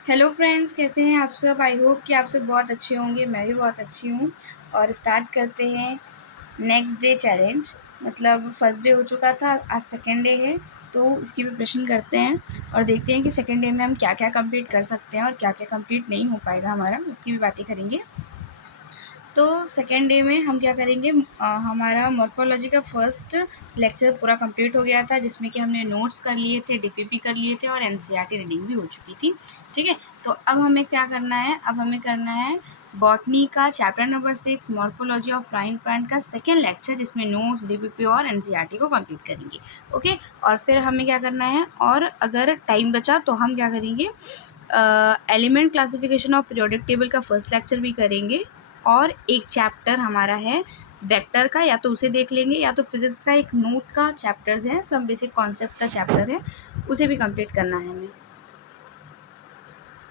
Hello friends, कैसे हैं आप सब। आई होप कि आप सब बहुत अच्छे होंगे। मैं भी बहुत अच्छी हूँ। और स्टार्ट करते हैं नेक्स्ट डे चैलेंज। मतलब फर्स्ट डे हो चुका था, आज सेकेंड डे है, तो इसकी प्रिपरेशन करते हैं और देखते हैं कि सेकेंड डे में हम क्या क्या कंप्लीट कर सकते हैं और क्या क्या कंप्लीट नहीं हो पाएगा हमारा, उसकी भी बातें करेंगे। तो सेकेंड डे में हम क्या करेंगे, हमारा मॉर्फोलॉजी का फर्स्ट लेक्चर पूरा कंप्लीट हो गया था, जिसमें कि हमने नोट्स कर लिए थे, डीपीपी कर लिए थे और एनसीईआरटी रीडिंग भी हो चुकी थी। ठीक है, तो अब हमें क्या करना है, अब हमें करना है बॉटनी का chapter number 6 morphology of flying plant का सेकेंड लेक्चर, जिसमें नोट्स, डीपीपी और एनसीईआरटी को कंप्लीट करेंगे। ओके, और फिर हमें क्या करना है, और अगर टाइम बचा तो हम क्या करेंगे, element classification of periodic table का फर्स्ट लेक्चर भी करेंगे। और एक चैप्टर हमारा है वेक्टर का, या तो उसे देख लेंगे या तो फिजिक्स का एक नोट का चैप्टर्स है, सब बेसिक कॉन्सेप्ट का चैप्टर है, उसे भी कंप्लीट करना है हमें,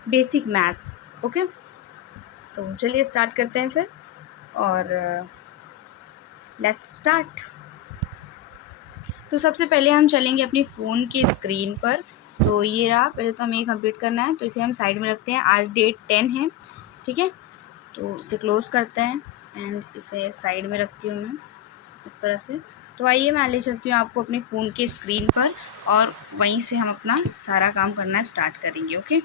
बेसिक मैथ्स। ओके, तो चलिए स्टार्ट करते हैं फिर, और लेट्स स्टार्ट। तो सबसे पहले हम चलेंगे अपनी फ़ोन की स्क्रीन पर। तो ये रहा, पहले तो हमें ये कंप्लीट करना है, तो इसे हम साइड में रखते हैं। आज डेट 10 है, ठीक है, तो इसे क्लोज़ करते हैं एंड इसे साइड में रखती हूँ मैं इस तरह से। तो आइए मैं ले चलती हूँ आपको अपने फ़ोन के स्क्रीन पर, और वहीं से हम अपना सारा काम करना स्टार्ट करेंगे। ओके,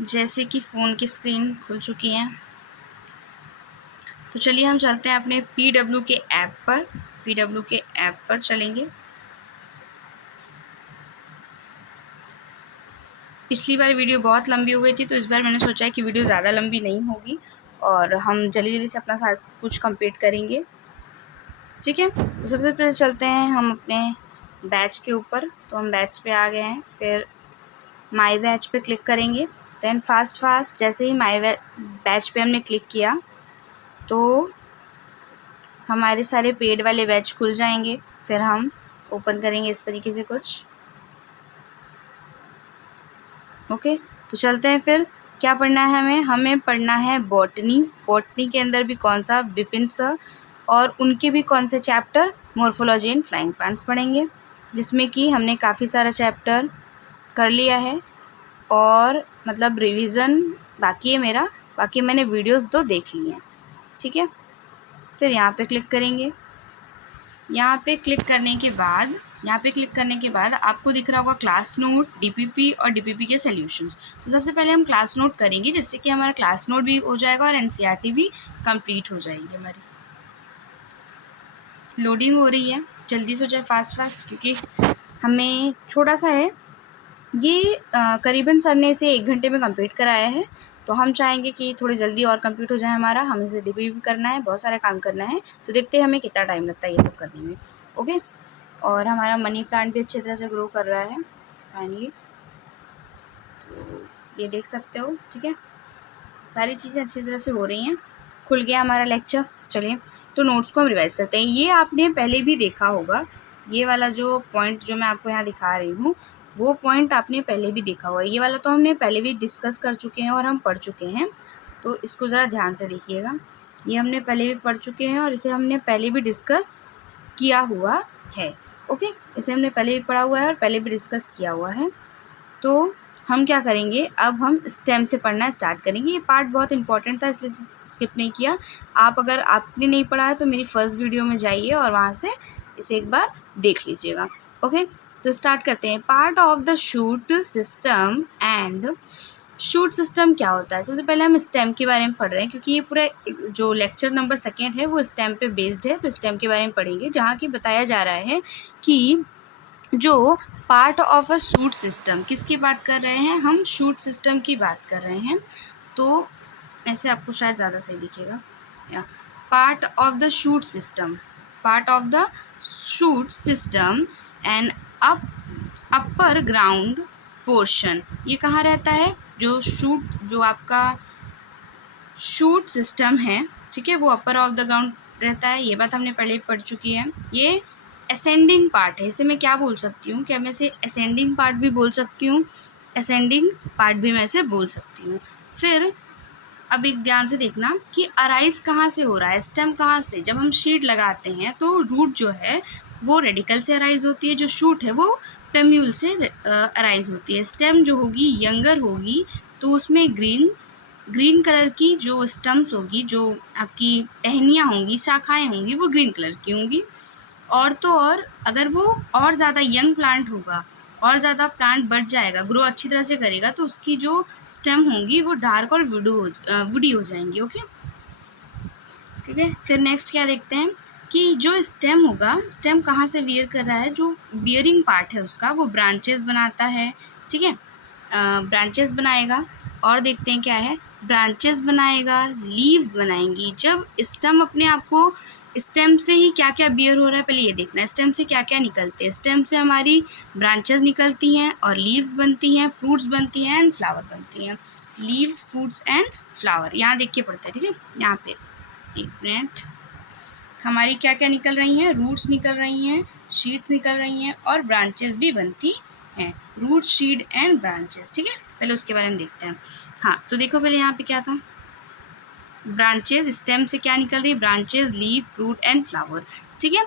जैसे कि फ़ोन की स्क्रीन खुल चुकी है, तो चलिए हम चलते हैं अपने पीडब्ल्यू के ऐप पर। पीडब्ल्यू के ऐप पर चलेंगे। पिछली बार वीडियो बहुत लंबी हो गई थी, तो इस बार मैंने सोचा है कि वीडियो ज़्यादा लंबी नहीं होगी और हम जल्दी जल्दी से अपना सारा कुछ कंप्लीट करेंगे। ठीक है, तो सबसे पहले चलते हैं हम अपने बैच के ऊपर। तो हम बैच पे आ गए हैं, फिर माई बैच पे क्लिक करेंगे। देन फास्ट जैसे ही माई बैच पे हमने क्लिक किया तो हमारे सारे पेड वाले बैच खुल जाएंगे। फिर हम ओपन करेंगे इस तरीके से कुछ। ओके, तो चलते हैं फिर। क्या पढ़ना है हमें, हमें पढ़ना है बॉटनी। बॉटनी के अंदर भी कौन सा, विपिन सर, और उनके भी कौन से chapter, morphology in flying plants पढ़ेंगे, जिसमें कि हमने काफ़ी सारा चैप्टर कर लिया है और मतलब रिवीजन बाकी है मेरा। बाकी मैंने वीडियोस 2 देख ली हैं। ठीक है, फिर यहाँ पे क्लिक करेंगे। यहाँ पे क्लिक करने के बाद आपको दिख रहा होगा क्लास नोट, डीपीपी और डीपीपी के सॉल्यूशंस। तो सबसे पहले हम क्लास नोट करेंगे, जिससे कि हमारा क्लास नोट भी हो जाएगा और एनसीईआरटी भी कंप्लीट हो जाएगी हमारी। लोडिंग हो रही है, जल्दी से हो जाए फास्ट, क्योंकि हमें छोटा सा है ये, करीबन सर ने इसे 1 घंटे में कंप्लीट कराया है, तो हम चाहेंगे कि थोड़ी जल्दी और कंप्लीट हो जाए हमारा। हमें इसे डीपीपी भी करना है, बहुत सारा काम करना है, तो देखते हैं हमें कितना टाइम लगता है ये सब करने में। ओके, और हमारा मनी प्लांट भी अच्छी तरह से ग्रो कर रहा है फाइनली, तो ये देख सकते हो। ठीक है, सारी चीज़ें अच्छी तरह से हो रही हैं। खुल गया हमारा लेक्चर। चलिए, तो नोट्स को हम रिवाइज़ करते हैं। ये आपने पहले भी देखा होगा, ये वाला जो पॉइंट जो मैं आपको यहाँ दिखा रही हूँ, वो पॉइंट आपने पहले भी देखा हुआ है। ये वाला तो हमने पहले भी डिस्कस कर चुके हैं और हम पढ़ चुके हैं, तो इसको ज़रा ध्यान से देखिएगा। ये हमने पहले भी पढ़ चुके हैं और इसे हमने पहले भी डिस्कस किया हुआ है। ओके, इसे हमने पहले भी पढ़ा हुआ है और पहले भी डिस्कस किया हुआ है। तो हम क्या करेंगे, अब हम स्टेम से पढ़ना स्टार्ट करेंगे। ये पार्ट बहुत इंपॉर्टेंट था, इसलिए स्किप नहीं किया। आप अगर आपने नहीं पढ़ा है तो मेरी फर्स्ट वीडियो में जाइए और वहाँ से इसे एक बार देख लीजिएगा। ओके, तो स्टार्ट करते हैं। Part of the shoot system and shoot system क्या होता है। सबसे पहले हम स्टेम के बारे में पढ़ रहे हैं, क्योंकि ये पूरा जो लेक्चर नंबर 2 है वो स्टेम पे बेस्ड है, तो स्टेम के बारे में पढ़ेंगे, जहाँ की बताया जा रहा है कि जो part of a shoot system, किसकी बात कर रहे हैं हम, शूट सिस्टम की बात कर रहे हैं। तो ऐसे आपको शायद ज़्यादा सही दिखेगा, या part of the shoot system, part of the shoot system and upper ground portion. ये कहाँ रहता है, जो शूट, जो आपका शूट सिस्टम है, ठीक है, वो अपर ऑफ द ग्राउंड रहता है। ये बात हमने पहले पढ़ चुकी है। ये असेंडिंग पार्ट है, इसे मैं क्या बोल सकती हूँ, क्या मैं इसे असेंडिंग पार्ट भी बोल सकती हूँ, असेंडिंग पार्ट भी मैं इसे बोल सकती हूँ। फिर अब एक ध्यान से देखना कि अराइज कहाँ से हो रहा है, स्टेम कहाँ से। जब हम शीट लगाते हैं तो रूट जो है वो रेडिकल से अराइज होती है, जो शूट है वो पेम्यूल से अराइज होती है। स्टेम जो होगी यंगर होगी तो उसमें ग्रीन कलर की जो स्टम्स होगी, जो आपकी टहनियाँ होंगी, शाखाएं होंगी, वो ग्रीन कलर की होंगी। और तो और अगर वो और ज़्यादा यंग प्लांट होगा और ज़्यादा प्लांट बढ़ जाएगा, ग्रो अच्छी तरह से करेगा, तो उसकी जो स्टेम होंगी वो डार्क और वुडी हो जाएंगी। ओके, ठीक है। फिर नेक्स्ट क्या देखते हैं कि जो स्टेम होगा, स्टेम कहाँ से वियर कर रहा है, जो बियरिंग पार्ट है उसका वो ब्रांचेस बनाता है, ठीक है, ब्रांचेस बनाएगा। और देखते हैं क्या है, ब्रांचेस बनाएगा, लीव्स बनाएंगी। जब स्टेम अपने आप को, स्टेम से ही क्या क्या बियर हो रहा है पहले ये देखना है, स्टेम से क्या क्या निकलते हैं। स्टेम से हमारी ब्रांचेस निकलती हैं और लीव्स बनती हैं, फ्रूट्स बनती हैं एंड फ्लावर बनती हैं। लीव्स, फ्रूट्स एंड फ्लावर, यहाँ देख के पढ़ते हैं, ठीक है। यहाँ पे एक मिनट, हमारी क्या क्या निकल रही हैं, रूट्स निकल रही हैं, शीट्स निकल रही हैं और ब्रांचेस भी बनती हैं। रूट, शीड एंड ब्रांचेस, ठीक है। पहले उसके बारे में देखते हैं। हाँ, तो देखो पहले यहाँ पे क्या था, ब्रांचेस, स्टेम से क्या निकल रही है, branches, leave, fruit and flower, ठीक है।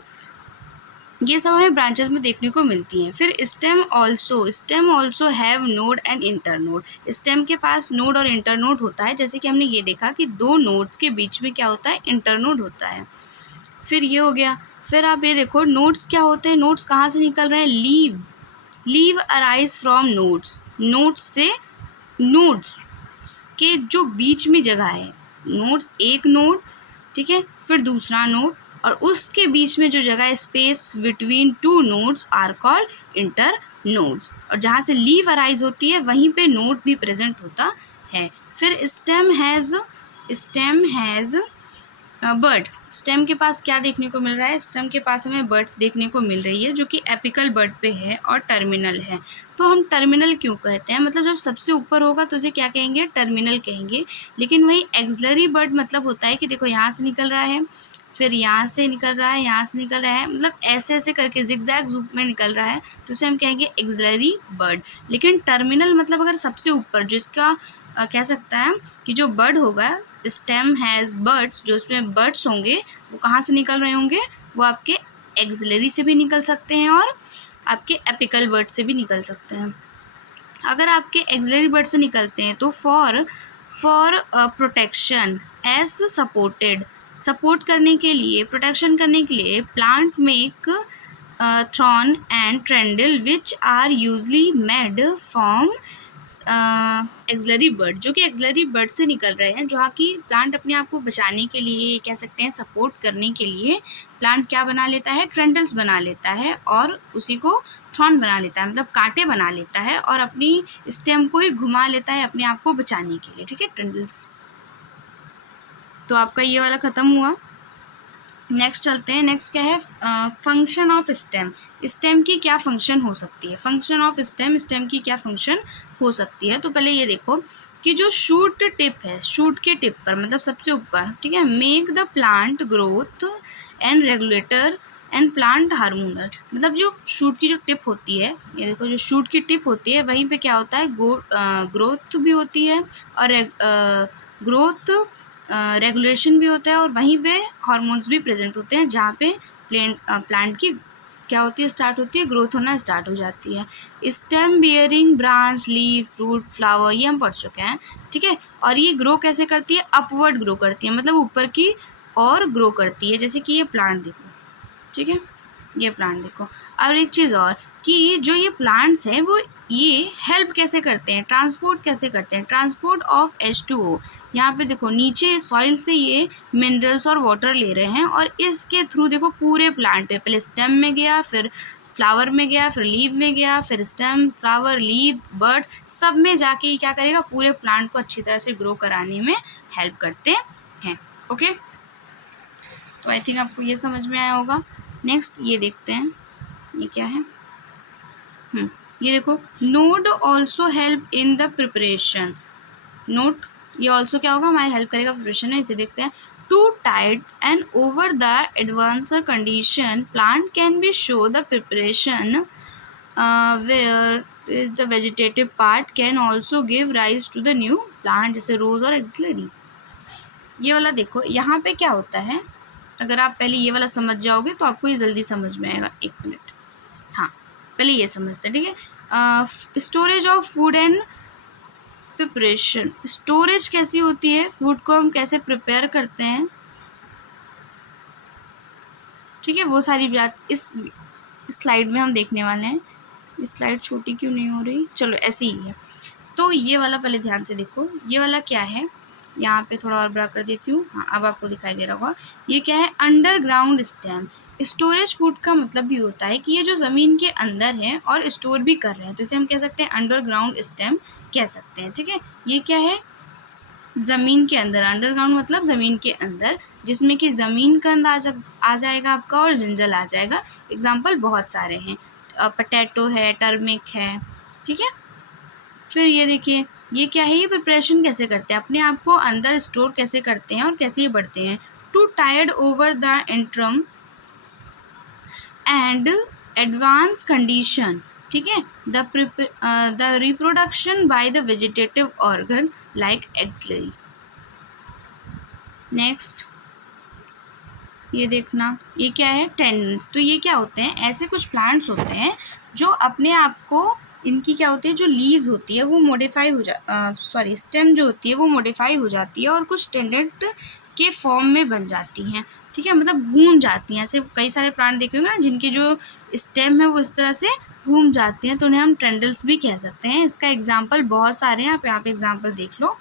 ये सब हमें ब्रांचेस में देखने को मिलती हैं। फिर stem also have node and internode. Stem के पास नोड और इंटरनोड होता है, जैसे कि हमने ये देखा कि दो नोड्स के बीच में क्या होता है, इंटरनोड होता है। फिर ये हो गया। फिर आप ये देखो नोड्स क्या होते हैं, नोड्स कहाँ से निकल रहे हैं, leave arise from nodes. Nodes से, नोड्स के जो बीच में जगह है, नोड्स, एक नोड, ठीक है, फिर दूसरा नोड, और उसके बीच में जो जगह है, space between two nodes are called internodes. और जहाँ से लीव अराइज होती है वहीं पे नोड भी प्रेजेंट होता है। फिर स्टेम हैज़ बर्ड। स्टेम के पास क्या देखने को मिल रहा है, स्टेम के पास हमें बर्ड्स देखने को मिल रही है, जो कि एपिकल बर्ड पे है और टर्मिनल है। तो हम टर्मिनल क्यों कहते हैं, मतलब जब सबसे ऊपर होगा तो उसे क्या कहेंगे, टर्मिनल कहेंगे। लेकिन वही एक्सिलरी बर्ड मतलब होता है कि देखो यहाँ से निकल रहा है, फिर यहाँ से निकल रहा है, यहाँ से निकल रहा है, मतलब ऐसे ऐसे करके जिगजैग रूप में निकल रहा है, तो उसे हम कहेंगे एक्सिलरी बर्ड। लेकिन टर्मिनल मतलब अगर सबसे ऊपर, जिसका कह सकता है कि जो बर्ड होगा, स्टेम हैज़ बर्ड्स, जो उसमें बर्ड्स होंगे वो कहाँ से निकल रहे होंगे, वो आपके एक्सिलरी से भी निकल सकते हैं और आपके एपिकल बर्ड से भी निकल सकते हैं। अगर आपके एक्सिलरी बर्ड से निकलते हैं तो फॉर प्रोटेक्शन, एज सपोर्ट करने के लिए, प्रोटेक्शन करने के लिए, plant make thorn and tendril which are usually made from axillary bud, जो कि एक्सिलरी बर्ड से निकल रहे हैं, जहाँ की प्लांट अपने आप को बचाने के लिए, कह सकते हैं सपोर्ट करने के लिए, प्लांट क्या बना लेता है, ट्रेंडल्स बना लेता है और उसी को थ्रॉन बना लेता है, मतलब कांटे बना लेता है और अपनी स्टेम को ही घुमा लेता है अपने आप को बचाने के लिए, ठीक है, ट्रेंडल्स। तो आपका ये वाला ख़त्म हुआ। नेक्स्ट चलते हैं। नेक्स्ट क्या है, फंक्शन ऑफ स्टेम। स्टेम की क्या फंक्शन हो सकती है, फंक्शन ऑफ स्टेम, स्टेम की क्या फंक्शन हो सकती है। तो पहले ये देखो कि जो शूट टिप है, शूट के टिप पर, मतलब सबसे ऊपर, ठीक है, make the plant growth and regulator and plant hormonal. मतलब जो शूट की जो टिप होती है, ये देखो जो शूट की टिप होती है वहीं पे क्या होता है, ग्रोथ भी होती है और ग्रोथ रेगुलेशन भी होता है और वहीं पे हार्मोन्स भी प्रेजेंट होते हैं, जहाँ पे प्लांट की क्या होती है, स्टार्ट होती है, ग्रोथ होना स्टार्ट हो जाती है। Stem bearing branch, leaf, fruit, flower, ये हम पढ़ चुके हैं, ठीक है। और ये ग्रो कैसे करती है, अपवर्ड ग्रो करती है, मतलब ऊपर की और ग्रो करती है, जैसे कि ये प्लांट देखो, ठीक है, ये प्लांट देखो। और एक चीज़ और कि जो ये प्लांट्स हैं वो ये हेल्प कैसे करते हैं, ट्रांसपोर्ट कैसे करते हैं, ट्रांसपोर्ट ऑफ H2O। यहाँ पे देखो नीचे सॉइल से ये मिनरल्स और वाटर ले रहे हैं और इसके थ्रू देखो पूरे प्लांट पे, पहले स्टेम में गया, फिर फ्लावर में गया, फिर लीव में गया, फिर स्टेम, फ्लावर, लीव, बर्ड्स, सब में जाके ये क्या करेगा, पूरे प्लांट को अच्छी तरह से ग्रो कराने में हेल्प करते हैं। ओके, तो आई थिंक आपको ये समझ में आया होगा। नेक्स्ट ये देखते हैं, ये क्या है, ये देखो node also help in the preparation. Note, ये ऑल्सो क्या होगा, हमारी हेल्प करेगा प्रिपरेशन में। इसे देखते हैं। Two tides and over the advancer condition plant can be show the preparation where is the vegetative part can also give rise to the new plant, जैसे रोज और एक्सिलरी। ये वाला देखो यहाँ पे क्या होता है, अगर आप पहले ये वाला समझ जाओगे तो आपको ये जल्दी समझ में आएगा। 1 मिनट, हाँ पहले ये समझते हैं, ठीक है। Storage of food and preparation, storage कैसी होती है, फूड को हम कैसे प्रिपेयर करते हैं, ठीक है, वो सारी बात इस स्लाइड में हम देखने वाले हैं। इस स्लाइड छोटी क्यों नहीं हो रही, चलो ऐसी ही है। तो ये वाला पहले ध्यान से देखो, ये वाला क्या है, यहाँ पे थोड़ा और बड़ा कर देती हूँ, हाँ अब आपको दिखाई दे रहा होगा। ये क्या है, अंडरग्राउंड स्टेम। स्टोरेज फूड का मतलब भी होता है कि ये जो ज़मीन के अंदर है और स्टोर भी कर रहे हैं, तो इसे हम कह सकते हैं अंडरग्राउंड स्टेम कह सकते हैं, ठीक है। ये क्या है, ज़मीन के अंदर, अंडरग्राउंड मतलब ज़मीन के अंदर, जिसमें कि ज़मीन का अंदाज़ आ जाएगा आपका और जंगल आ जाएगा। एग्जाम्पल बहुत सारे हैं, पटैटो है, टर्मिक है, ठीक है। फिर ये देखिए, ये क्या है, ये प्रिपरेशन कैसे करते हैं, अपने आप को अंदर स्टोर कैसे करते हैं और कैसे ये बढ़ते हैं। To tired over the interim and advance condition, ठीक है, the reproduction by the vegetative organ like axillary. Next ये देखना, ये क्या है, टेंस। तो ये क्या होते हैं, ऐसे कुछ प्लांट्स होते हैं जो अपने आप को, इनकी क्या होती है, जो लीव्स होती है वो मॉडिफाई हो स्टेम जो होती है वो मॉडिफाई हो जाती है और कुछ टेंडेंट के फॉर्म में बन जाती हैं, ठीक है, मतलब घूम जाती हैं। ऐसे कई सारे प्लांट देखे होंगे ना जिनकी जो स्टेम है वो इस तरह से घूम जाती हैं, तो उन्हें हम टेंडल्स भी कह सकते हैं। इसका एग्जाम्पल बहुत सारे हैं, आप यहाँ पे एग्जाम्पल देख लो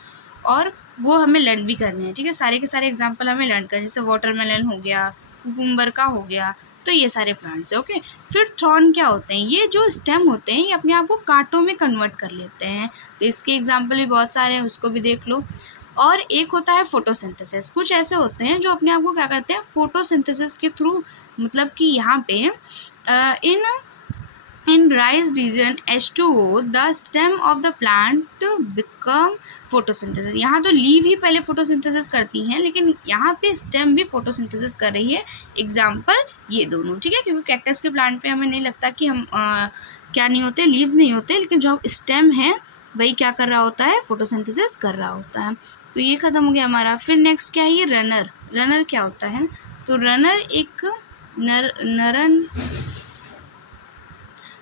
और वो हमें लर्न भी करने हैं, ठीक है। सारे के सारे एग्जाम्पल हमें लर्न करने, जैसे वाटरमेलन हो गया, कुकुम्बर का हो गया, तो ये सारे प्लांट्स है, ओके। फिर थ्रॉन क्या होते हैं, ये जो स्टेम होते हैं ये अपने आप को कांटों में कन्वर्ट कर लेते हैं, तो इसके एग्जाम्पल भी बहुत सारे हैं, उसको भी देख लो। और एक होता है फोटोसिंथेसिस, कुछ ऐसे होते हैं जो अपने आप को क्या करते हैं, फोटोसिंथेसिस के थ्रू, मतलब कि यहाँ पे in raised region H2O the stem of the plant become photosynthesis। यहाँ तो लीव ही पहले फोटोसिंथेसिस करती हैं, लेकिन यहाँ पे स्टेम भी फोटोसिंथेसिस कर रही है। एग्जाम्पल ये दोनों, ठीक है, क्योंकि कैक्टस के प्लांट पे हमें नहीं लगता कि हम क्या नहीं होते, लीव्स नहीं होते, लेकिन जो स्टेम है वही क्या कर रहा होता है, फोटोसिंथेसिस कर रहा होता है। तो ये ख़त्म हो गया हमारा। फिर नेक्स्ट क्या है, ये रनर। रनर क्या होता है, तो रनर एक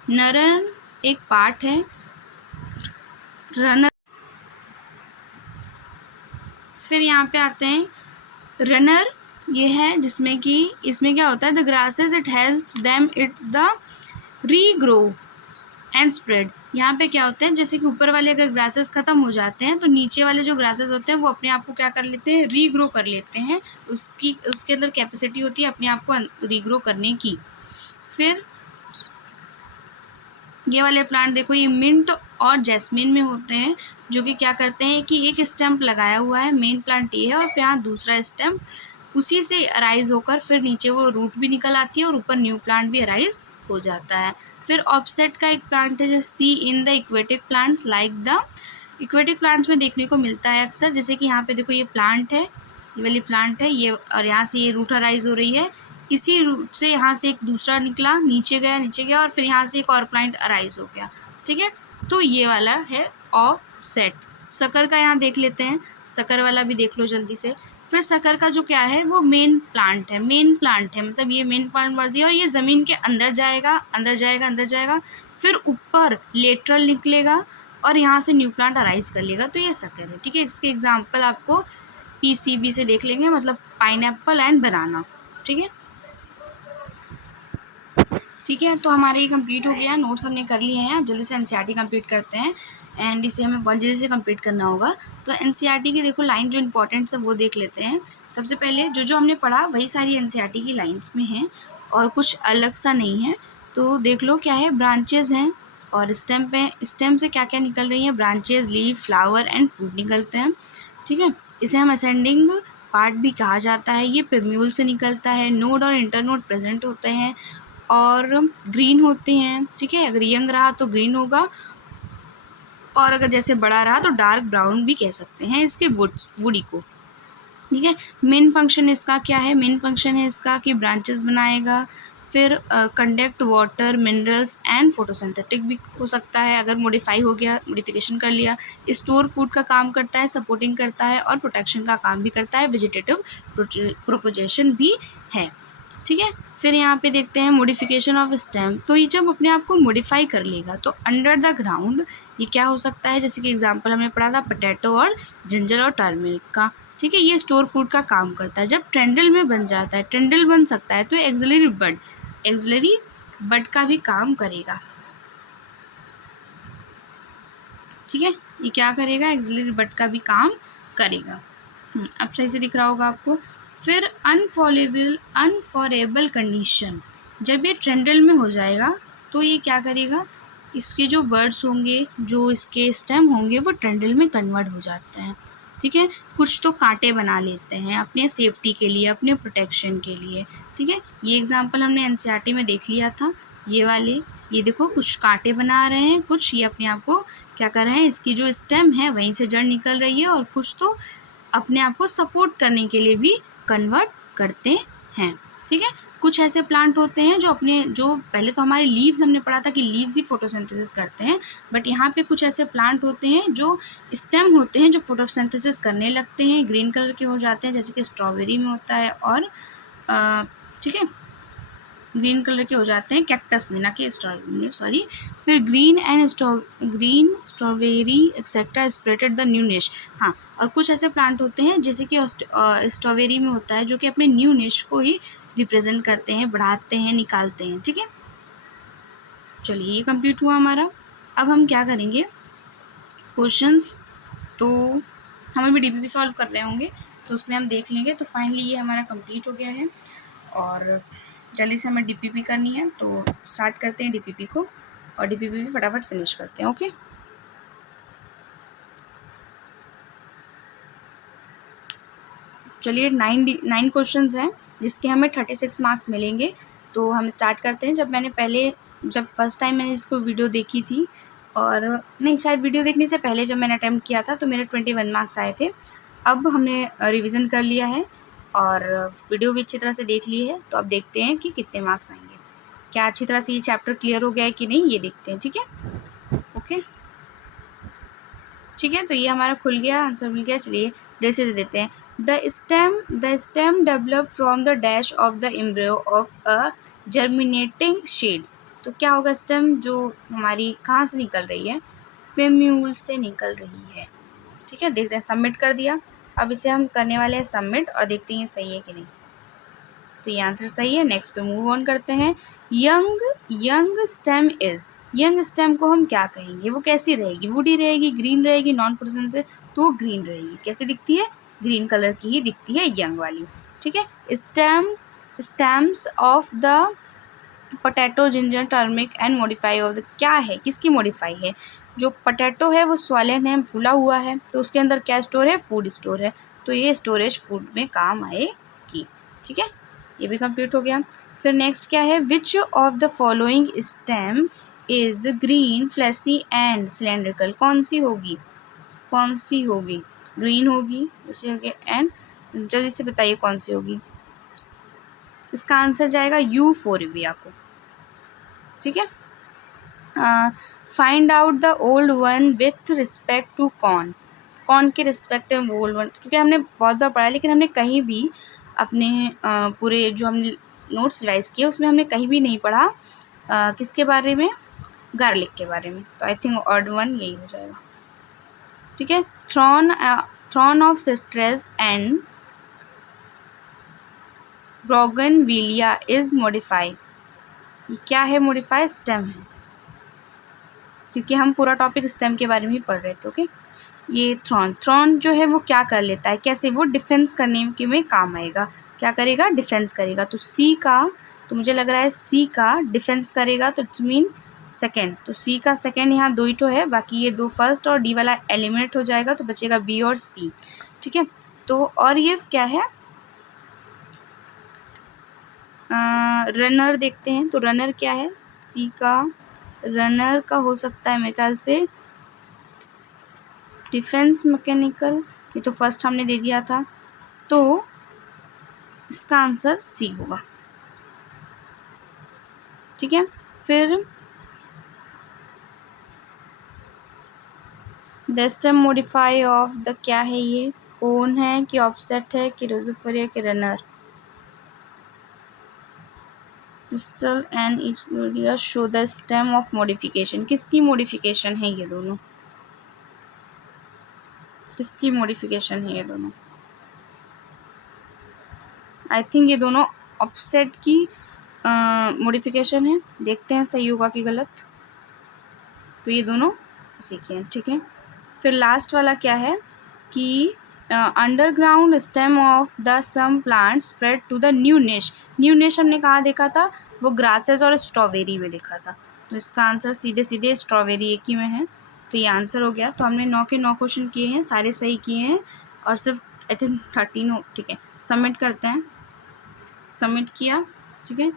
नरन एक पार्ट है रनर। फिर यहाँ पे आते हैं रनर, ये है जिसमें कि इसमें क्या होता है, the grasses it helps them it's the regrow and spread. यहाँ पे क्या होता है, जैसे कि ऊपर वाले अगर ग्रासेस ख़त्म हो जाते हैं तो नीचे वाले जो ग्रासेस होते हैं वो अपने आप को क्या कर लेते हैं, रीग्रो कर लेते हैं। उसके अंदर कैपेसिटी होती है अपने आप को रीग्रो करने की। फिर ये वाले प्लांट देखो, ये मिंट और जैस्मिन में होते हैं, जो कि क्या करते हैं कि एक स्टेम्प लगाया हुआ है, मेन प्लांट ये है, और फिर यहाँ दूसरा स्टेम्प, उसी से अराइज होकर फिर नीचे वो रूट भी निकल आती है और ऊपर न्यू प्लांट भी अराइज हो जाता है। फिर ऑफसेट का एक प्लांट है, जैसे see in the aquatic plants like the, aquatic plants में देखने को मिलता है अक्सर, जैसे कि यहाँ पे देखो ये प्लांट है, ये वाली प्लांट है ये, और यहाँ से ये रूट अराइज हो रही है, इसी रूट से यहाँ से एक दूसरा निकला, नीचे गया और फिर यहाँ से एक और प्लांट अराइज हो गया, ठीक है। तो ये वाला है ऑफसेट। शक्कर का यहाँ देख लेते हैं, शक्कर वाला भी देख लो जल्दी से। फिर शक्कर का जो क्या है, वो मेन प्लांट है, मतलब ये मेन प्लांट बढ़ दिया और ये ज़मीन के अंदर जाएगा, फिर ऊपर लेटरल निकलेगा और यहाँ से न्यू प्लांट अराइज कर लेगा, तो ये शक्कर है, ठीक है। इसके एग्जाम्पल आपको PCB से देख लेंगे, मतलब पाइनएप्पल एंड बनाना, ठीक है। तो हमारे ये कंप्लीट हो गया, नोट्स हमने कर लिए हैं। अब जल्दी से NCERT कंप्लीट करते हैं एंड इसे हमें बहुत जल्दी से कंप्लीट करना होगा। तो NCERT की देखो लाइन जो इंपॉर्टेंट है वो देख लेते हैं। सबसे पहले जो हमने पढ़ा वही सारी NCERT की लाइन्स में है और कुछ अलग सा नहीं है। तो देख लो क्या है, ब्रांचेज़ हैं और स्टेम से क्या क्या निकल रही हैं, branches, leave, flower and fruit निकलते हैं, ठीक है। इसे हम असेंडिंग पार्ट भी कहा जाता है। ये पिम्यूल से निकलता है, नोड और इंटरनोड प्रेजेंट होते हैं और ग्रीन होते हैं, ठीक है। अगर यंग रहा तो ग्रीन होगा और अगर जैसे बड़ा रहा तो डार्क ब्राउन भी कह सकते हैं इसके वुडी को, ठीक है। मेन फंक्शन इसका क्या है, मेन फंक्शन है इसका कि ब्रांचेस बनाएगा, फिर conduct water, minerals and photosynthetic भी हो सकता है अगर मॉडिफाई हो गया, मॉडिफिकेशन कर लिया। स्टोर फूड का काम करता है, सपोर्टिंग करता है और प्रोटेक्शन का काम भी करता है, वेजिटेटिव प्रोपोगेशन भी है। ठीक है, फिर यहाँ पे देखते हैं मॉडिफिकेशन ऑफ स्टेम। तो ये जब अपने आप को मॉडिफाई कर लेगा तो अंडर द ग्राउंड ये क्या हो सकता है, जैसे कि एग्जांपल हमने पढ़ा था पोटैटो और जिंजर और टर्मरिक का। ठीक है, ये स्टोर फूड का काम करता है। जब ट्रेंडल में बन जाता है, ट्रेंडल बन सकता है तो एक्सिलरी बड का भी काम करेगा। ठीक है, ये क्या करेगा, एक्सिलरी बड का भी काम करेगा। अब सही से दिख रहा होगा आपको। फिर अनफॉरेबल कंडीशन, जब ये ट्रेंडल में हो जाएगा तो ये क्या करेगा, इसके जो बर्ड्स होंगे, जो इसके स्टेम होंगे वो ट्रेंडल में कन्वर्ट हो जाते हैं। ठीक है, कुछ तो कांटे बना लेते हैं अपने सेफ्टी के लिए, अपने प्रोटेक्शन के लिए। ठीक है, ये एग्जांपल हमने एनसीईआरटी में देख लिया था। ये वाले, ये देखो कुछ कांटे बना रहे हैं, कुछ ये अपने आप को क्या कर रहे हैं, इसकी जो स्टेम है वहीं से जड़ निकल रही है, और कुछ तो अपने आप को सपोर्ट करने के लिए भी कन्वर्ट करते हैं। ठीक है, कुछ ऐसे प्लांट होते हैं जो पहले तो हमारे लीव्स हमने पढ़ा था कि लीव्स ही फोटोसिंथेसिस करते हैं, बट यहाँ पे कुछ ऐसे प्लांट होते हैं जो स्टेम होते हैं जो फोटोसिंथेसिस करने लगते हैं, ग्रीन कलर के हो जाते हैं, जैसे कि स्ट्रॉबेरी में होता है, और ठीक है, ग्रीन कलर के हो जाते हैं कैक्टस में, ना कि स्ट्रॉबेरी में, सॉरी। फिर green strawberry etcetera sprouted the new niche. हाँ, और कुछ ऐसे प्लांट होते हैं जैसे कि स्ट्रॉबेरी में होता है जो कि अपने न्यू निश को ही रिप्रेजेंट करते हैं, बढ़ाते हैं, निकालते हैं। ठीक है, चलिए ये कंप्लीट हुआ हमारा। अब हम क्या करेंगे, क्वेश्चंस तो हम अभी डीपीपी सॉल्व कर रहे होंगे तो उसमें हम देख लेंगे। तो फाइनली ये हमारा कंप्लीट हो गया है और जल्दी से हमें डीपीपी करनी है, तो स्टार्ट करते हैं डीपीपी को और डीपीपी भी फटाफट फिनिश करते हैं। ओके, चलिए 9 क्वेश्चंस हैं जिसके हमें 36 मार्क्स मिलेंगे। तो हम स्टार्ट करते हैं। जब फर्स्ट टाइम मैंने इसको वीडियो देखी थी, और नहीं, शायद वीडियो देखने से पहले जब मैंने अटैम्प्ट किया था तो मेरे 21 मार्क्स आए थे। अब हमने रिवीजन कर लिया है और वीडियो भी अच्छी तरह से देख ली है, तो अब देखते हैं कि कितने मार्क्स आएंगे। क्या अच्छी तरह से ये चैप्टर क्लियर हो गया है कि नहीं, ये देखते हैं। ठीक है, ओके, ठीक है, तो ये हमारा खुल गया, आंसर मिल गया। चलिए जैसे दे देते हैं। The stem develop from the dash of the embryo of a germinating shade. तो क्या होगा, स्टेम जो हमारी कहाँ से निकल रही है, फिम्यूल से निकल रही है। ठीक है, देखते हैं, सबमिट कर दिया। अब इसे हम करने वाले हैं सबमिट और देखते हैं सही है कि नहीं। तो ये आंसर सही है। नेक्स्ट पे मूव ऑन करते हैं। Young stem is, young stem को हम क्या कहेंगे, वो कैसी रहेगी, वुडी रहेगी, ग्रीन रहेगी, नॉन फोटोसिंथेसिस, तो ग्रीन रहेगी। कैसे दिखती है, ग्रीन कलर की ही दिखती है यंग वाली। ठीक है, stems of the potato, ginger, turmeric and modify of the, क्या है, किसकी मॉडिफाई है, जो पोटैटो है वो स्वॉलन है, फूला हुआ है, तो उसके अंदर क्या स्टोर है, फूड स्टोर है, तो ये स्टोरेज फूड में काम आएगी। ठीक है, ये भी कंप्लीट हो गया। फिर नेक्स्ट क्या है, which of the following stem is green, fleshy and cylindrical. कौन सी होगी, ग्रीन होगी, जैसे हो गया, एंड जल्दी से बताइए कौन सी होगी। इसका आंसर जाएगा यूफोरबिया को। ठीक है, find out the old one with respect to कौन के रिस्पेक्ट में ओल्ड वन, क्योंकि हमने बहुत बार पढ़ा है लेकिन हमने कहीं भी अपने पूरे जो हमने नोट्स रिवाइज किए उसमें हमने कहीं भी नहीं पढ़ा किसके बारे में, गार्लिक के बारे में। तो आई थिंक ऑड वन यही हो जाएगा। ठीक है, thorn of citrus and bougainvillea is modify. ये क्या है, मॉडिफाई स्टेम है, क्योंकि हम पूरा टॉपिक स्टेम के बारे में ही पढ़ रहे थे। ओके, ये थ्रॉन जो है वो क्या कर लेता है, कैसे, वो डिफेंस करने के में काम आएगा। क्या करेगा, डिफेंस करेगा। तो सी का, तो मुझे लग रहा है सी का डिफेंस करेगा, तो इट्स मीन सेकेंड। तो सी का सेकेंड यहाँ 2 ही तो है, बाकी ये 2 फर्स्ट और डी वाला एलिमिनेट हो जाएगा, तो बचेगा बी और सी। ठीक है, तो और ये क्या है, रनर देखते हैं। तो रनर क्या है, सी का रनर का हो सकता है मेरे ख्याल से डिफेंस मैकेनिकल, ये तो फर्स्ट हमने दे दिया था, तो इसका आंसर सी होगा। ठीक है। फिर the stem modify of the, क्या है ये, कौन है कि ऑफसेट है कि रोजोफोरिया कि runner, crystal and each show the stem of modification. किसकी मॉडिफिकेशन है ये दोनों, किसकी मॉडिफिकेशन है ये दोनों? आई थिंक ये दोनों ऑफसेट की मॉडिफिकेशन है। देखते हैं सही होगा कि गलत। तो ये दोनों उसी के हैं, ठीक है। फिर लास्ट वाला क्या है कि underground stem of the some plant spread to the new niche. New niche हमने कहाँ देखा था, वो ग्रासेस और स्ट्रॉबेरी में देखा था। तो इसका आंसर सीधे सीधे स्ट्रॉबेरी एक ही में है। तो ये आंसर हो गया। तो हमने 9 के 9 क्वेश्चन किए हैं, सारे सही किए हैं और सिर्फ आई थिंक 13 हो, ठीक है। सबमिट करते हैं। सबमिट किया, ठीक है,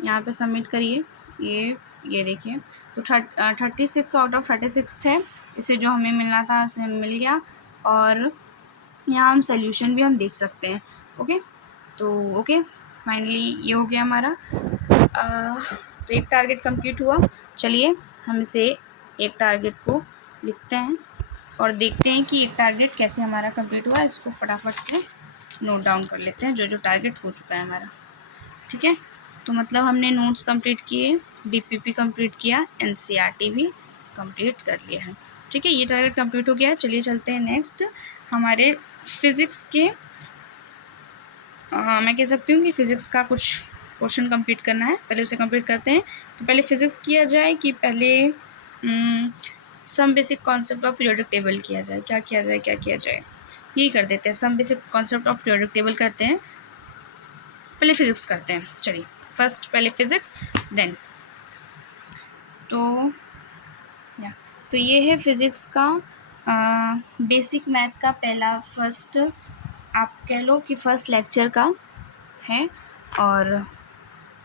यहाँ पे सबमिट करिए। ये देखिए, तो 36 आउट ऑफ 36 है। इसे जो हमें मिलना था उसे मिल गया। और यहाँ हम सोल्यूशन भी हम देख सकते हैं। ओके, तो ओके, फाइनली ये हो गया हमारा। तो एक टारगेट कंप्लीट हुआ। चलिए हम इसे एक टारगेट को लिखते हैं और देखते हैं कि एक टारगेट कैसे हमारा कंप्लीट हुआ। इसको फटाफट से नोट डाउन कर लेते हैं, जो जो टारगेट हो चुका है हमारा, ठीक है। तो मतलब हमने नोट्स कंप्लीट किए, डीपीपी कंप्लीट किया, एनसीईआरटी भी कंप्लीट कर लिया है, ठीक है। ये टारगेट कंप्लीट हो गया है। चलिए चलते हैं नेक्स्ट हमारे फिज़िक्स के। मैं कह सकती हूँ कि फ़िज़िक्स का कुछ क्वेश्चन कंप्लीट करना है, पहले उसे कंप्लीट करते हैं। तो पहले फ़िज़िक्स किया जाए कि पहले some basic concept of periodic table किया जाए? क्या किया जाए, क्या किया जाए? यही कर देते हैं, some basic concept of periodic table करते हैं। पहले फ़िज़िक्स करते हैं। चलिए फर्स्ट पहले फ़िज़िक्स, देन तो ये है फ़िज़िक्स का बेसिक मैथ का पहला फर्स्ट, आप कह लो कि फर्स्ट लेक्चर का है और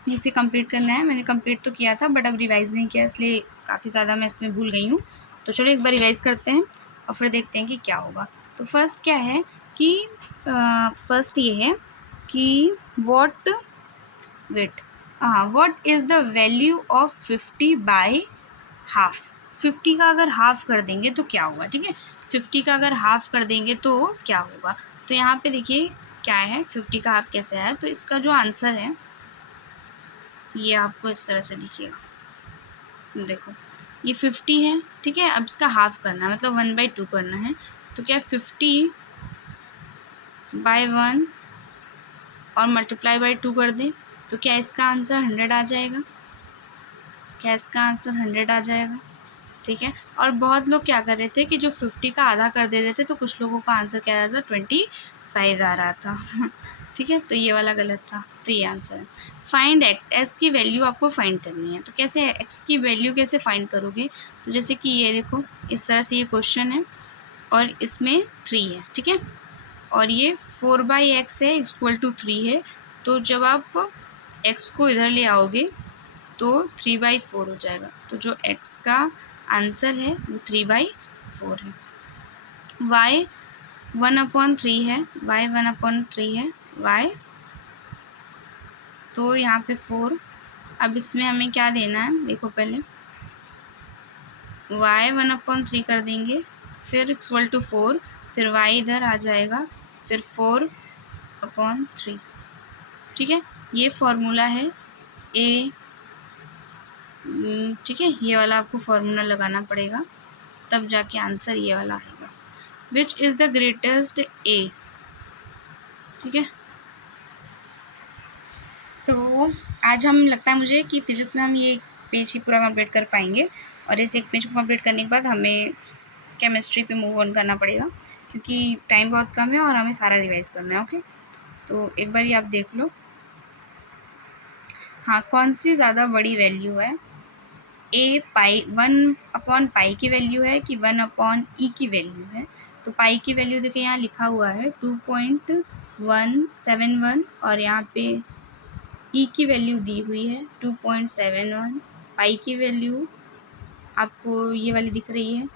इसे कंप्लीट करना है। मैंने कंप्लीट तो किया था बट अब रिवाइज़ नहीं किया, इसलिए काफ़ी ज़्यादा मैं इसमें भूल गई हूँ। तो चलो एक बार रिवाइज़ करते हैं और फिर देखते हैं कि क्या होगा। तो फर्स्ट क्या है कि फर्स्ट ये है कि what is the value of 50 by half. 50 का अगर हाफ कर देंगे तो क्या होगा, ठीक है। 50 का अगर हाफ कर देंगे तो क्या होगा। तो यहाँ पे देखिए क्या है, 50 का हाफ कैसे आया। तो इसका जो आंसर है ये आपको इस तरह से दिखेगा। देखो ये 50 है, ठीक है। अब इसका हाफ करना है, मतलब 1/2 करना है। तो क्या 50 बाई 1 और मल्टीप्लाई बाई 2 कर दें तो क्या इसका आंसर 100 आ जाएगा। क्या इसका आंसर 100 आ जाएगा, ठीक है। और बहुत लोग क्या कर रहे थे कि जो 50 का आधा कर दे रहे थे, तो कुछ लोगों का आंसर क्या आ रहा था, 25 आ रहा था ठीक है। तो ये वाला गलत था। तो ये आंसर है। फाइंड एक्स, एस की वैल्यू आपको फाइंड करनी है। तो कैसे एक्स की वैल्यू कैसे फाइंड करोगे। तो जैसे कि ये देखो इस तरह से ये क्वेश्चन है और इसमें 3 है, ठीक है। और ये 4/x है इक्वल टू 3 है। तो जब आप x को इधर ले आओगे तो 3/4 हो जाएगा। तो जो x का आंसर है वो 3/4 है। y 1/3 है, y 1/3 है, y तो यहाँ पे 4। अब इसमें हमें क्या देना है, देखो पहले y 1/3 कर देंगे, फिर इक्वल टू 4, फिर y इधर आ जाएगा, फिर 4/3, ठीक है। ये फॉर्मूला है ए, ठीक है। ये वाला आपको फॉर्मूला लगाना पड़ेगा, तब जाके आंसर ये वाला आएगा। विच इज़ द ग्रेटेस्ट ए, ठीक है। तो आज हम, लगता है मुझे कि फिज़िक्स में हम ये पेज ही पूरा कंप्लीट कर पाएंगे और इस एक पेज को कंप्लीट करने के बाद हमें केमिस्ट्री पे मूव ऑन करना पड़ेगा, क्योंकि टाइम बहुत कम है और हमें सारा रिवाइज़ करना है। ओके, तो एक बार ये आप देख लो। हाँ, कौन सी ज़्यादा बड़ी वैल्यू है, ए पाई 1/पाई की वैल्यू है कि 1/e की वैल्यू है। तो पाई की वैल्यू देखिए यहाँ लिखा हुआ है 2.171 और यहाँ पे ई की वैल्यू दी हुई है 2.71। पाई की वैल्यू आपको ये वाली दिख रही है,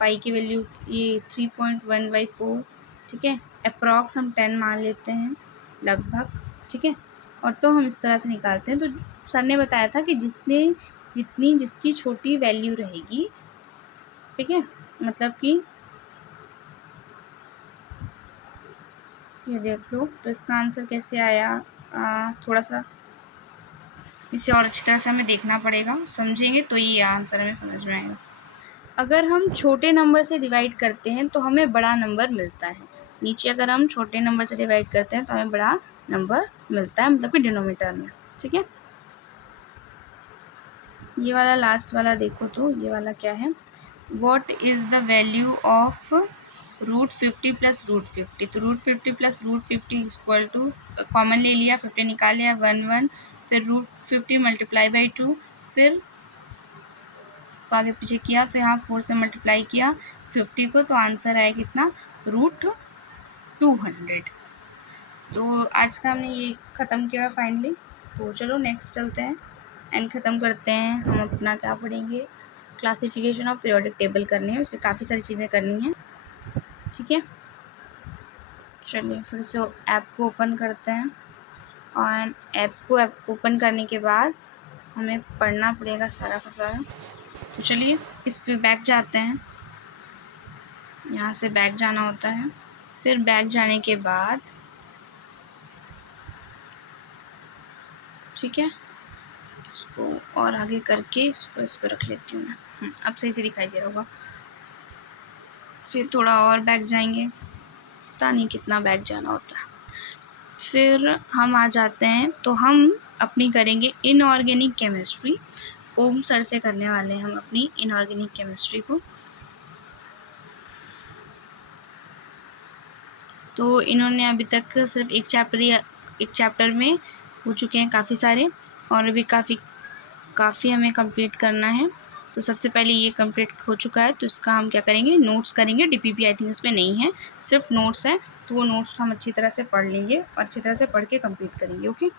पाई की वैल्यू ये 3.1/4, ठीक है। अप्रॉक्स हम 10 मान लेते हैं लगभग, ठीक है। और तो हम इस तरह से निकालते हैं। तो सर ने बताया था कि जिसकी छोटी वैल्यू रहेगी, ठीक है, मतलब कि ये देख लो। तो इसका आंसर कैसे आया, थोड़ा सा इसे और अच्छी तरह से हमें देखना पड़ेगा, समझेंगे तो ये आंसर हमें समझ में आएगा। अगर हम छोटे नंबर से डिवाइड करते हैं तो हमें बड़ा नंबर मिलता है। नीचे अगर हम छोटे नंबर से डिवाइड करते हैं तो हमें बड़ा नंबर मिलता है, मतलब कि डिनोमिनेटर में, ठीक है। ये वाला लास्ट वाला देखो, तो ये वाला क्या है, what is the value of √50 plus √50। तो √50 प्लस √50 इक्वल टू, कॉमन ले लिया, 50 निकाल लिया, 1 फिर √50 मल्टीप्लाई बाई 2, फिर इसको आगे पीछे किया तो यहाँ 4 से मल्टीप्लाई किया 50 को, तो आंसर आया कितना, √200। तो आज का हमने ये ख़त्म किया फाइनली। तो चलो नेक्स्ट चलते हैं एंड ख़त्म करते हैं। हम अपना क्या पढ़ेंगे, क्लासिफिकेशन ऑफ पीरियोडिक टेबल करनी है, उसके काफ़ी सारी चीज़ें करनी है, ठीक है। चलिए फिर से ऐप को ओपन करते हैं, और ऐप को ओपन करने के बाद हमें पढ़ना पड़ेगा सारा का सारा। तो चलिए इस पे बैक जाते हैं, यहाँ से बैक जाना होता है। फिर बैक जाने के बाद, ठीक है, इसको और आगे करके इसको इस पर रख लेती हूँ मैं। अब सही से दिखाई दे रहा होगा। फिर थोड़ा और बैक जाएंगे, पता नहीं कितना बैक जाना होता है। फिर हम आ जाते हैं, तो हम अपनी करेंगे इनऑर्गेनिक केमिस्ट्री। ओम सर से करने वाले हैं हम अपनी इनऑर्गेनिक केमिस्ट्री को। तो इन्होंने अभी तक सिर्फ एक चैप्टर में हो चुके हैं काफ़ी सारे, और अभी काफ़ी हमें कंप्लीट करना है। तो सबसे पहले ये कंप्लीट हो चुका है, तो इसका हम क्या करेंगे, नोट्स करेंगे। डीपीपी आई थिंक इस पर नहीं है, सिर्फ नोट्स है। तो वो नोट्स हम अच्छी तरह से पढ़ लेंगे और अच्छी तरह से पढ़ के कंप्लीट करेंगे, ओके।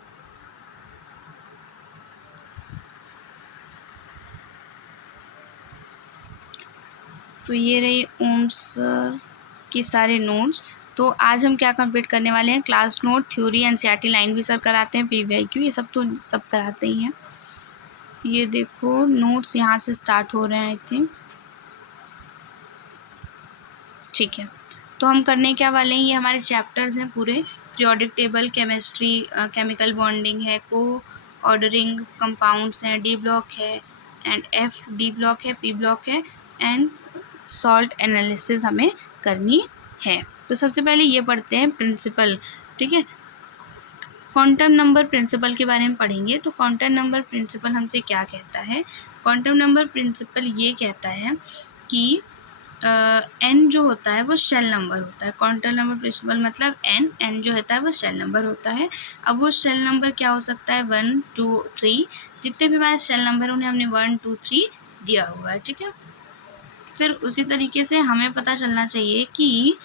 तो ये रही ओम सर की सारे नोट्स। तो आज हम क्या कंप्लीट करने वाले हैं, class note, theory, NCERT line भी सर कराते हैं, पीवीआईक्यू, ये सब तो सब कराते ही हैं। ये देखो नोट्स यहाँ से स्टार्ट हो रहे हैं आई थिंक, ठीक है। तो हम करने क्या वाले हैं, ये हमारे चैप्टर्स हैं पूरे, periodic table, chemistry, chemical bonding है, को ऑर्डरिंग, कंपाउंड्स हैं, डी ब्लॉक है, एंड एफ डी ब्लॉक है, पी ब्लॉक है, एंड सॉल्ट एनालिसिस हमें करनी है। तो सबसे पहले ये पढ़ते हैं प्रिंसिपल, ठीक है। क्वांटम नंबर प्रिंसिपल के बारे में पढ़ेंगे। तो क्वांटम नंबर प्रिंसिपल हमसे क्या कहता है, क्वांटम नंबर प्रिंसिपल ये कहता है कि एन जो होता है वो शेल नंबर होता है। क्वांटम नंबर प्रिंसिपल मतलब एन जो होता है वो शेल नंबर होता है। अब वो शेल नंबर क्या हो सकता है, 1 2 3, जितने भी हमारे शेल नंबर उन्हें हमने 1 2 3 दिया हुआ है, ठीक है। फिर उसी तरीके से हमें पता चलना चाहिए कि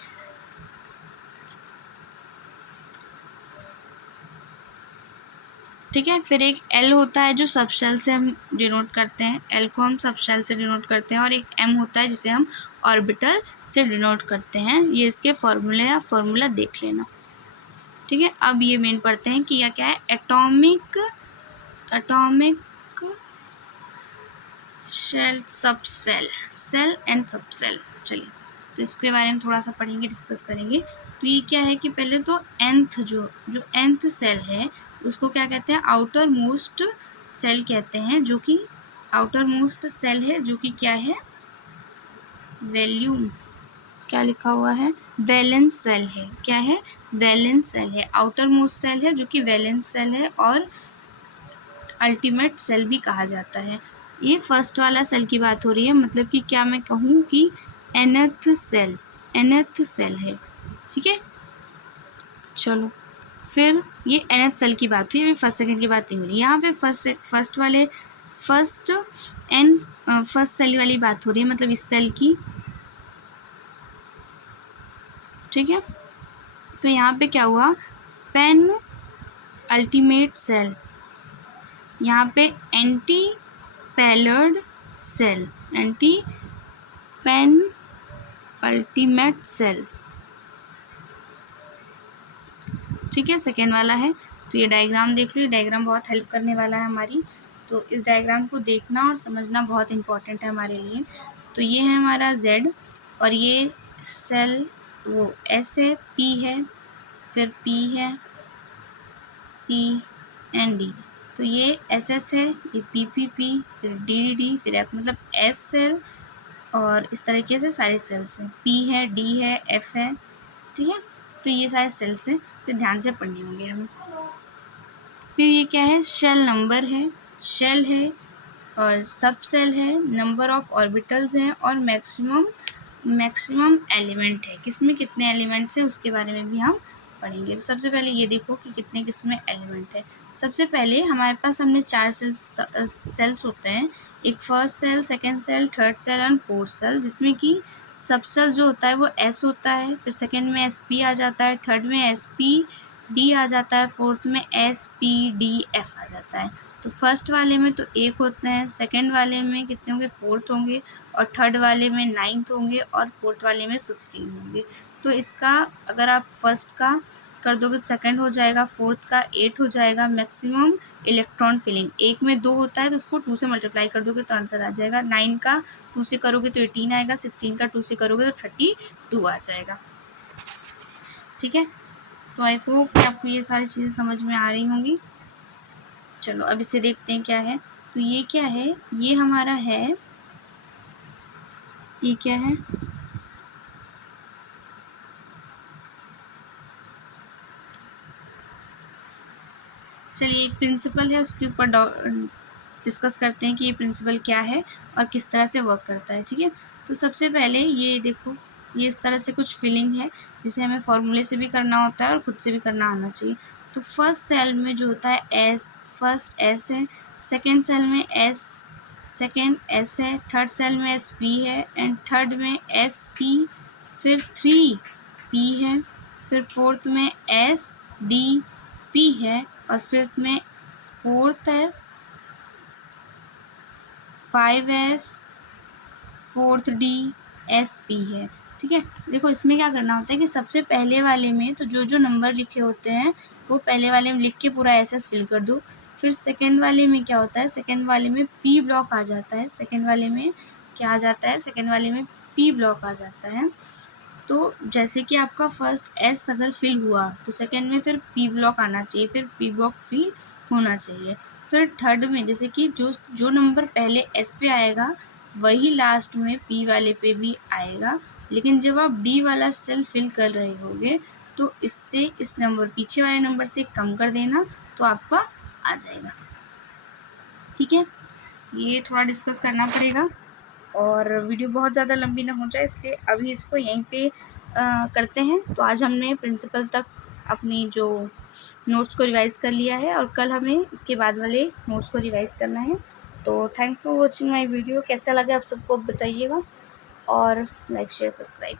ठीक है, फिर एक एल होता है जो सब शेल से हम डिनोट करते हैं, एल को हम सब शेल से डिनोट करते हैं, और एक एम होता है जिसे हम ऑर्बिटल से डिनोट करते हैं। ये इसके फॉर्मूला देख लेना, ठीक है। अब ये मेन पढ़ते हैं कि यह क्या है, एटॉमिक शेल, सब सेल एंड सब सेल। चलिए तो इसके बारे में थोड़ा सा पढ़ेंगे, डिस्कस करेंगे। तो ये क्या है कि पहले तो एंथ जो एंथ सेल है उसको क्या कहते हैं, आउटर मोस्ट सेल कहते हैं, जो कि आउटर मोस्ट सेल है, जो कि क्या है, वैल्यूम, क्या लिखा हुआ है, वैलेंस सेल है। क्या है, वैलेंस सेल है, आउटर मोस्ट सेल है जो कि वैलेंस सेल है, और अल्टीमेट सेल भी कहा जाता है। ये फर्स्ट वाला सेल की बात हो रही है, मतलब कि क्या मैं कहूँ कि nth सेल है, ठीक है। चलो फिर ये nth सेल की बात हुई, अभी फर्स्ट सेकंड की बात नहीं हो रही। यहाँ पे फर्स्ट सेल वाली बात हो रही है, मतलब इस सेल की, ठीक है। तो यहाँ पे क्या हुआ, पेन अल्टीमेट सेल, यहाँ पे antipodal cell, antipodal ultimate cell, ठीक है, सेकेंड वाला है। तो ये डायग्राम देख लो, ये डायग्राम बहुत हेल्प करने वाला है हमारी। तो इस डायग्राम को देखना और समझना बहुत इम्पॉर्टेंट है हमारे लिए। तो ये है हमारा Z और ये सेल वो S है, P है, फिर P है, P एंड D। तो ये SS है, ये PPP, फिर DDD, फिर F, मतलब S सेल और इस तरीके से सारे सेल्स हैं। P है, D है, F है, ठीक है। तो ये सारे सेल्स हैं, फिर ध्यान से पढ़ने होंगे हमें। फिर ये क्या है, शेल नंबर है, शेल है और सब सेल है, नंबर ऑफ ऑर्बिटल्स हैं और मैक्सिमम एलिमेंट है। किसमें कितने एलिमेंट्स हैं उसके बारे में भी हम पढ़ेंगे। तो सबसे पहले ये देखो कि कितने किसमें एलिमेंट है। सबसे पहले हमारे पास हमने 4 सेल्स होते हैं, एक first cell, second cell, third cell and fourth cell, जिसमें कि सब सेल जो होता है वो S होता है, फिर सेकेंड में SP आ जाता है, थर्ड में SPD आ जाता है, फोर्थ में SPDF आ जाता है। तो फर्स्ट वाले में तो 1 होते हैं, सेकंड वाले में कितने होंगे, 4 होंगे, और थर्ड वाले में 9 होंगे, और फोर्थ वाले में 16 होंगे। तो इसका अगर आप फर्स्ट का कर दोगे तो सेकंड हो जाएगा, फोर्थ का 8 हो जाएगा। मैक्सिमम इलेक्ट्रॉन फिलिंग 1 में 2 होता है तो उसको 2 से मल्टीप्लाई कर दोगे तो आंसर आ जाएगा। 9 का 2 से करोगे तो 18 आएगा, 16 का 2 से करोगे तो 32 आ जाएगा, ठीक है। तो आई होप कि आपको ये सारी चीज़ें समझ में आ रही होंगी। चलो अब इसे देखते हैं क्या है। तो ये क्या है, ये हमारा है, ये क्या है, चलिए एक प्रिंसिपल है, उसके ऊपर डिस्कस करते हैं कि ये प्रिंसिपल क्या है और किस तरह से वर्क करता है, ठीक है। तो सबसे पहले ये देखो, ये इस तरह से कुछ फिलिंग है जिसे हमें फॉर्मूले से भी करना होता है और खुद से भी करना आना चाहिए। तो फर्स्ट सेल में जो होता है S, फर्स्ट S है, सेकेंड सेल में सेकेंड S है, थर्ड सेल में SP है एंड थर्ड में SP, फिर 3P है, फिर फोर्थ में SDP है और फिफ्थ में 4S, 5S, 4D, SP है, ठीक है। देखो इसमें क्या करना होता है कि सबसे पहले वाले में तो जो नंबर लिखे होते हैं वो पहले वाले में लिख के पूरा SS फिल कर दो। फिर सेकंड वाले में क्या होता है, सेकंड वाले में P ब्लॉक आ जाता है, सेकंड वाले में क्या आ जाता है, सेकंड वाले में P ब्लॉक आ जाता है। तो जैसे कि आपका फर्स्ट S अगर फिल हुआ तो सेकंड में फिर P ब्लॉक आना चाहिए, फिर P ब्लॉक फिल होना चाहिए। फिर थर्ड में जैसे कि जो नंबर पहले S पे आएगा वही लास्ट में P वाले पे भी आएगा, लेकिन जब आप D वाला सेल फिल कर रहे होगे तो इससे इस नंबर पीछे वाले नंबर से कम कर देना तो आपका आ जाएगा, ठीक है। ये थोड़ा डिस्कस करना पड़ेगा और वीडियो बहुत ज़्यादा लंबी ना हो जाए, इसलिए अभी इसको यहीं पे करते हैं। तो आज हमने प्रिंसिपल तक अपनी जो नोट्स को रिवाइज़ कर लिया है और कल हमें इसके बाद वाले नोट्स को रिवाइज़ करना है। तो thanks for watching my video. कैसा लगा आप सबको बताइएगा और लाइक शेयर सब्सक्राइब।